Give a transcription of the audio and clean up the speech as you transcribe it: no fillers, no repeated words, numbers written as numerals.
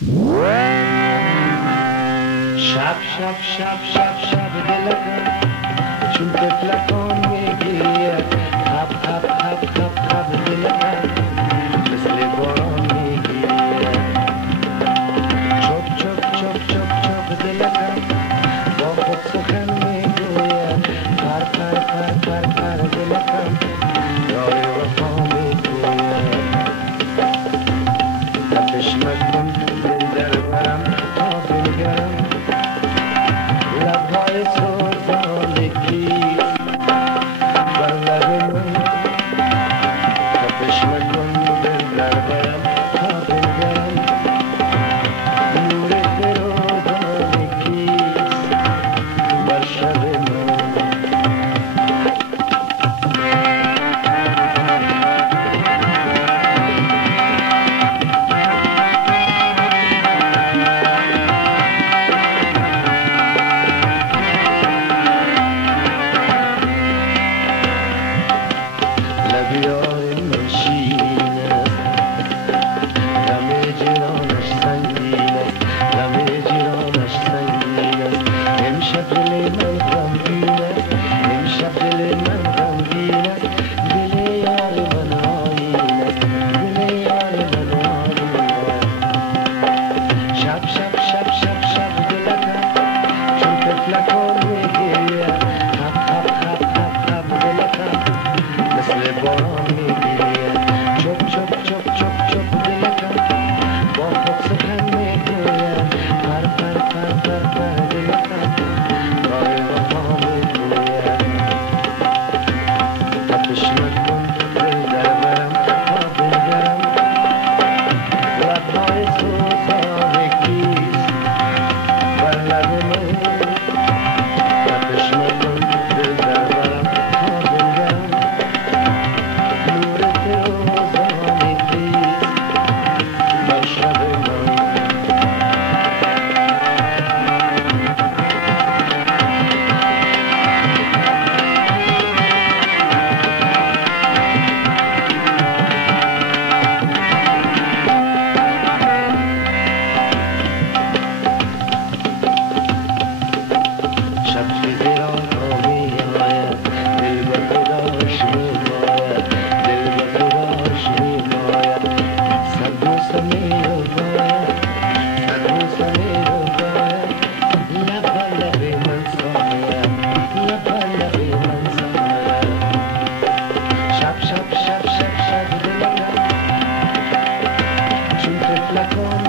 شب شب شب شب شب دلکم چون تفلکان میگیرد خب خب خب خب خب دلکم مثل باران میگیرد چوب چوب چوب چوب چوب دلکم با خود سخن میگوید پر پر پر پر پر دلکم یاری وفا میگوید تپش مکن دل در برم تا بنگرم لبهای سوزانگی بر لب من تپش مکن دل در برم تا بنگرم نور فروزانگی بر شب من لبیار نشین است غم جیرانش سنگین است غم جیرانش سنگین است امشب دل من غمگین است امشب دل من غمگین است دل یار من آیین است دل یار من آیین است شب شب شب شب شب دلکم چون تفلکان میگیرد خب خب خب خب خب دلکم مثل باران میگیرد چوب چوب چوب چوب چوب دلکم با خود سخن میگوید پر پر پر پر پر دلکم راه وفا میگوید تپش مکن دل در برم تا بنگرم لبهای سوزانگیست بر لب من تپش مکن دل در برم تا بنگرم نور فروزانگیست بر شب من شب که زیرا میآید دل به خداش میباید دل به خداش میباید صد بوسه میرباید صد بوسه میرباید لب بر لب من ساید لب بر لب من ساید شب شب شب شب شب دلکم چون تفلکان